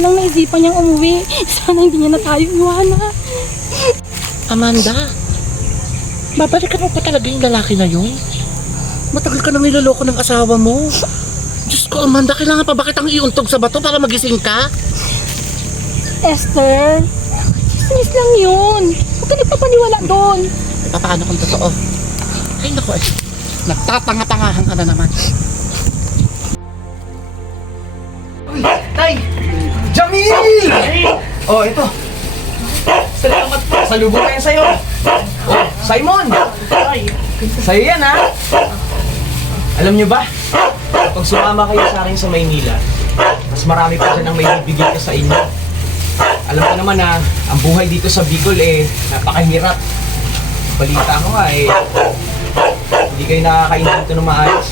lang naisipan niyang umuwi. Sana hindi niya na tayo iwanan. Amanda, babalikan mo pa talaga yung lalaki na yun? Matagal ka nang niloloko ng asawa mo. Diyos ko, Amanda, kailangan pa ba kitang iuntog sa bato para magising ka? Esther, chismis lang yun. Huwag ka nagpapaniwala doon. Paano kung totoo? Ay naku eh, nagtatanga-tangahan ka na naman. Uy, Tay! Jamil! Oh, ito. Salamat po. Salubong na yan sa'yo. Oh, Simon! Sa'yo yan, ha? Alam nyo ba? Pag sumama kayo sa akin sa Maynila, mas marami pa dyan ang may bibigay ko sa inyo. Alam ko naman na ang buhay dito sa Bicol napakahirap. Balita ko nga hindi kayo nakakain dito ng maayos.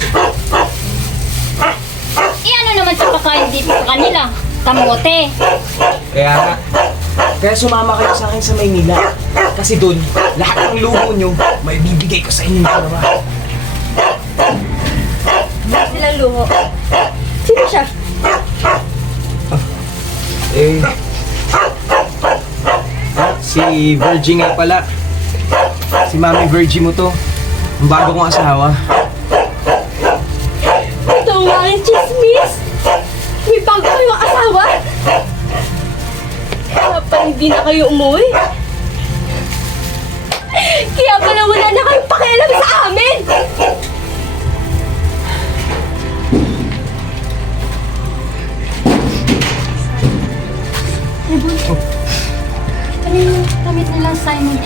Ano naman sa pagkain dito sa kanila? Kamote. Kaya sumama kayo sa akin sa Maynila. Kasi doon, lahat ng luho nyo, may bibigay ko sa inyo dalawa. Silang luho. Sino siya? Si Virgie nga pala. Si Mami Virgie mo to. Ang bago kong asawa. Ito nga ang chismis. May bago kayong asawa. Kaya pa hindi na kayo umuwi. Kaya pala wala na kayong pakialam sa amin. Ano yung damit nilang Simon?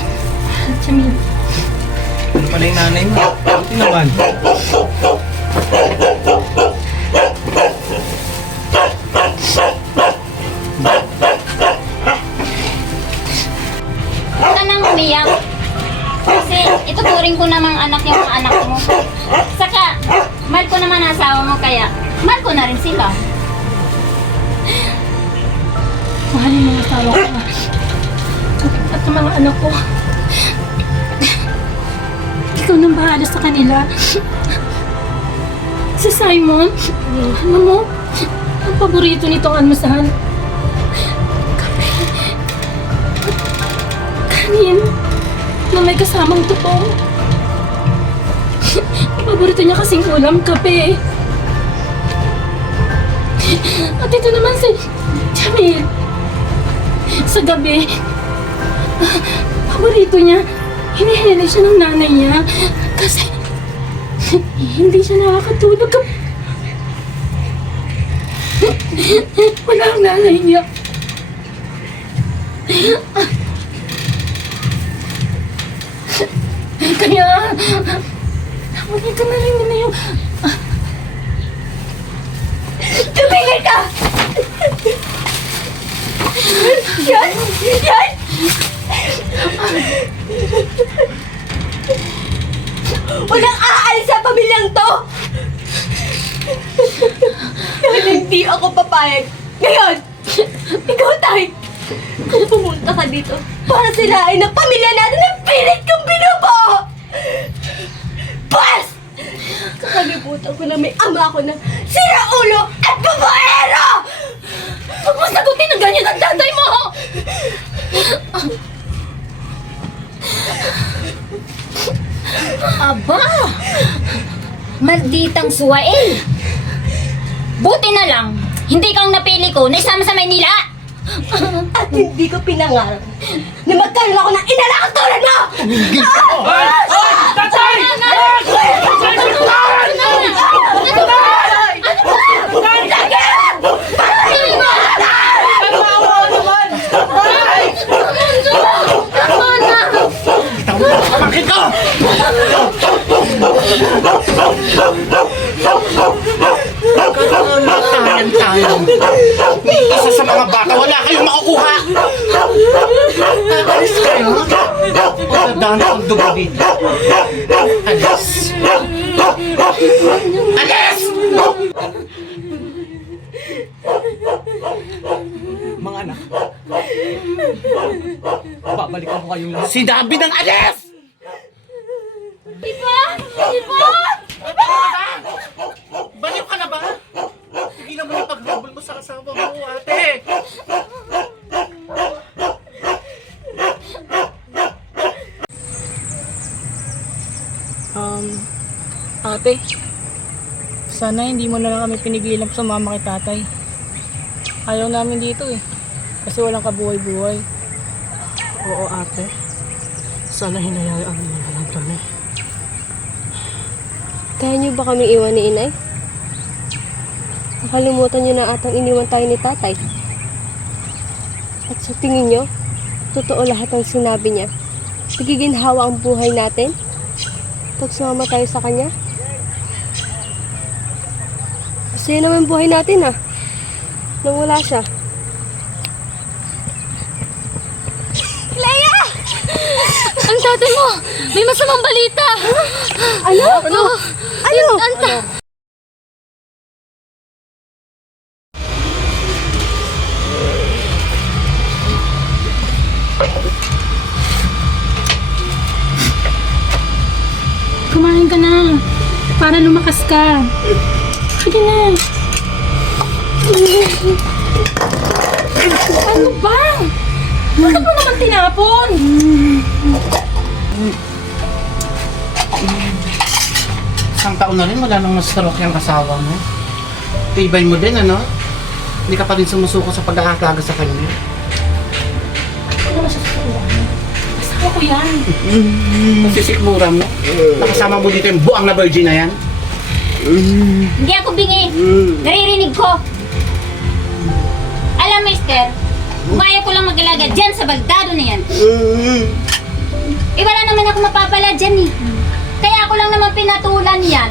Jamil. Ano pala yung nanay mo? Buti naman. Huwag ka nang umiyak. Kasi ituturing ko namang anak yung mga anak mo. Saka, mahal ko naman ang asawa mo kaya mahal ko na rin sila. Mahalin mo ang asawa ko. At ang mga anak ko. Ikaw nang bahala sa kanila. Si Simon, ano mo, ang paborito nitong almusal. Kape. Kanin na may kasamang tutong. Ang paborito niya kasing ulam, kape. At ito naman si Jamil. Sa gabi, paborito niya, hinihili siya ng nanay niya kasi hindi siya nakakatulog. Wala ang nanay niya. Kaya, huwag ka na rin na yung... Tumingin ka! Yan! Yan! Walang aalis sa pamilyang to! Dahil hindi ako papayag. Ngayon, ikaw tayo. Kung pumunta ka dito para silain ang pamilya natin ng pilit kong binubuo! Bas! Kakalimutan ko na may ama ko na siraulo at babaero! Huwag mo sagutin ng ganyan ang tatay mo! Aba! Malditang suwain! Buti na lang, hindi kang napili ko na isama sa Maynila! At hindi ko pinangarap na magkaroon ako ng ina na katulad mo! Tatay! Bakit ka? Tayan-tayan. Isa sa mga bata, wala kayong makukuha. Alis kayo. Magdadaan ang dugo dito. Alis. Alis! Mga anak, babalikan ko kayong lahat. Sinabi ng alis! Iba! Iba! Baliw ka na ba? Tigilan mo yung paghabol mo sa kasama mo, ate. Ate, sana hindi mo na lang kami pinigilan sumama kay tatay. Ayaw namin dito eh. Kasi walang kabuhay-buhay. Oo ate. Sana hinayaan mo na lang kami. Kaya niyo ba kami iwan ni inay? Nakalimutan niyo na atang iniwan tayo ni tatay. At sa tingin niyo, totoo lahat ng sinabi niya. Nagiginhawa ang buhay natin? Pag sumama tayo sa kanya? Masaya naman buhay natin ah. Nang wala siya. Leia! Ang tatay mo! May masamang balita! Ano? Ano? Ano? Kumain ka na. Para lumakas ka. Sige na. Ano ba? Bakit mo naman tinapon? Isang taon na rin wala nang masarok yung asawa mo. Tibay mo din ano? Hindi ka pa rin sumusuko sa pag-aalaga sa kanya. Asawa ko yan. Sisikmura mo. Nakasama mo dito yung buang na virgin na yan. Hindi ako bingi. Naririnig ko. Alam mo, Esther, umaya ko lang mag-alaga dyan sa baldado na yan. Wala naman ako mapapala dyan eh. Kaya ako lang naman pinatulan yan.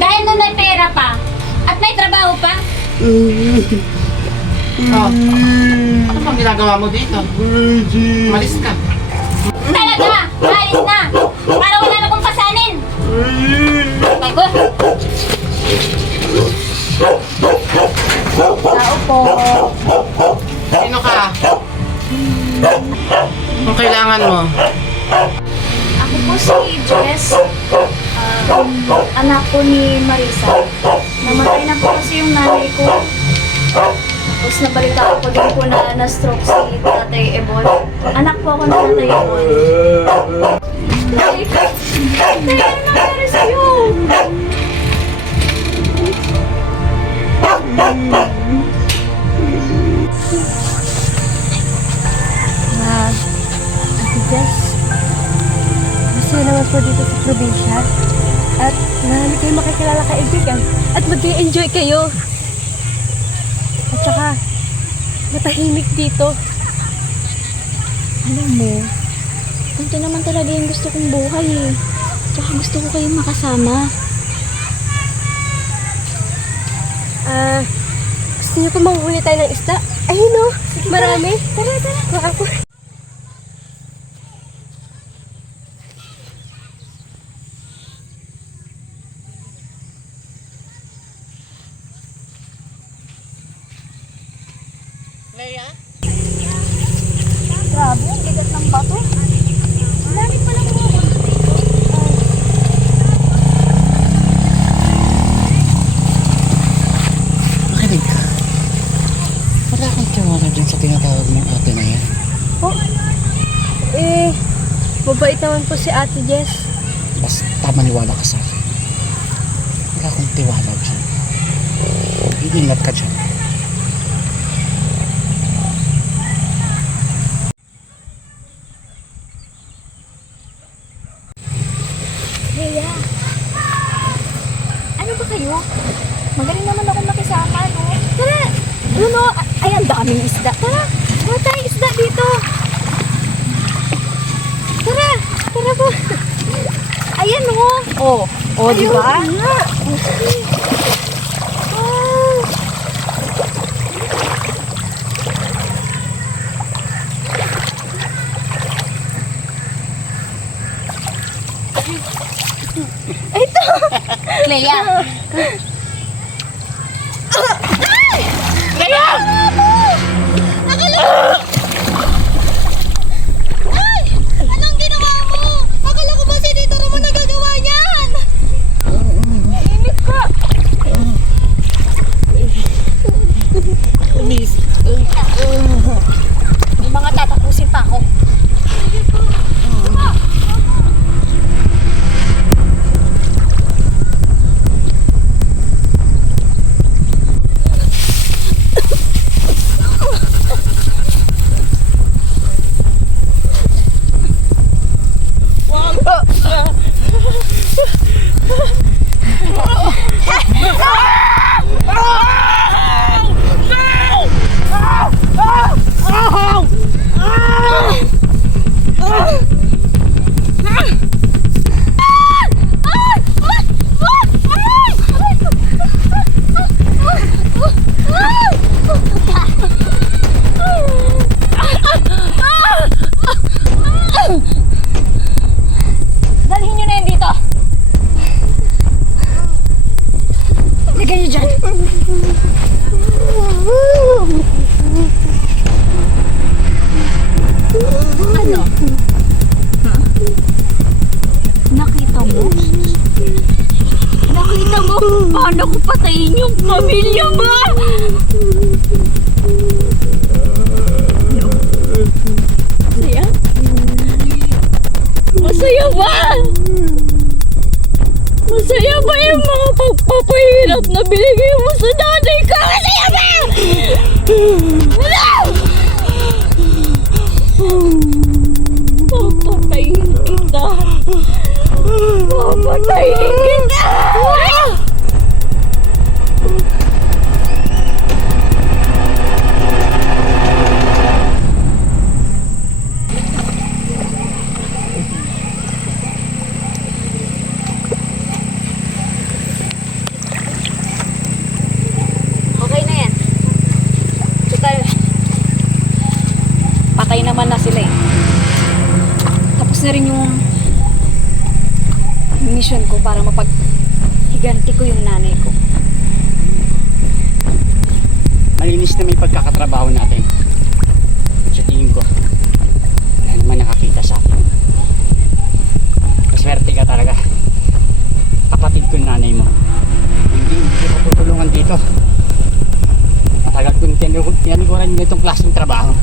Dahil nung may pera pa at may trabaho pa. Oh. Ano bang ginagawa mo dito? Malis ka. Talaga, maalis na. Para wala na kong pasanin. Bago. Tao po. Sino ka? Anong kailangan mo? Ako po si Jess, anak ko ni Marisa. Namatay na po kasi yung nanay ko. Tapos nabalita ko din po na na-stroke si Tatay Ebon. Anak po ako ng Tatay Ebon. Tay, ano nangyari sa'yo? Ate Jess, masaya naman po dito sa probinsya. At marami kayong makikilala kaibigan. At mag-enjoy kayo. At saka, matahimik dito. Alam mo, ito naman talaga yung gusto kong buhay eh. Tsaka gusto ko kayong makasama. Gusto niyo pa manghuli tayo ng isda? Ayun o, marami. Tara, tara. Kuha po. Leia? Grabe, ang bigat ng bato. Ang dami palang mga Makinig ka. Wala kang tiwala dyan sa tinatawag mong ate na yan. Mabait naman po si Ate Jess. Basta maniwala ka sa akin. Wala akong tiwala dyan. Iingat ka dyan. Leia, ano ba kayo? Magaling naman ako makisama, no? Tara! Bruno, ay ang daming isda. Tara! Tara tayong isda dito! Tara! Tara po! Ayan, no? Oh, di ba? Ayun nga! Okay. Wow! Leia. Anong ginawa mo? Akala ko ba si Tito Ramon nagagawa niyan? Init ka! May mga tatapusin pa ako. Dalhin nyo na yan dito. Lagay nyo dyan. Ano? Nakita mo? Nakita mo? Paano ko patayin yung pamilya mo? Masaya? Masaya ba? Masaya ba yung mga pagpapahirap na binigay mo sa nanay ko? Masaya ba? Wala! Papatayin kita. Papatayin kita! Okay na yan. Total, patay naman na sila eh. Tapos na rin yung mission ko para mapaghiganti ko yung nanay ko. Malinis na may pagkakatrabaho natin. Sa tingin ko, wala naman nakakita sa akin. Maswerte ka talaga. Kapatid ko yung nanay mo. Hindi ko tutulungan dito. Matagal ko tinaniguran nyo itong klaseng trabaho.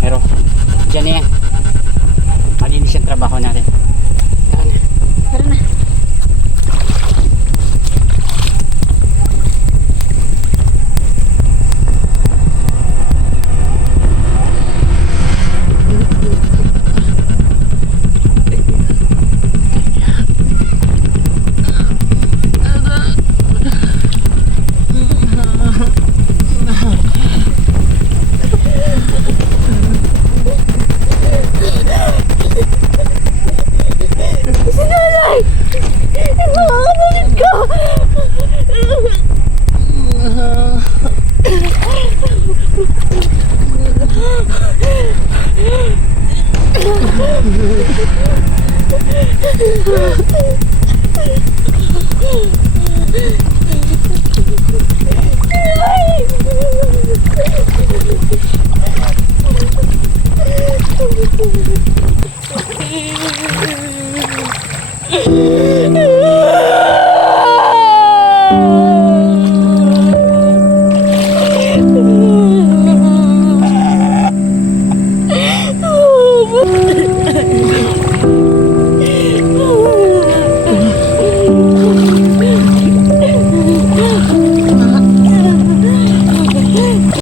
Pero, dyan na yan. Malinis yung trabaho natin. Tara na. Tara na. Sinanay!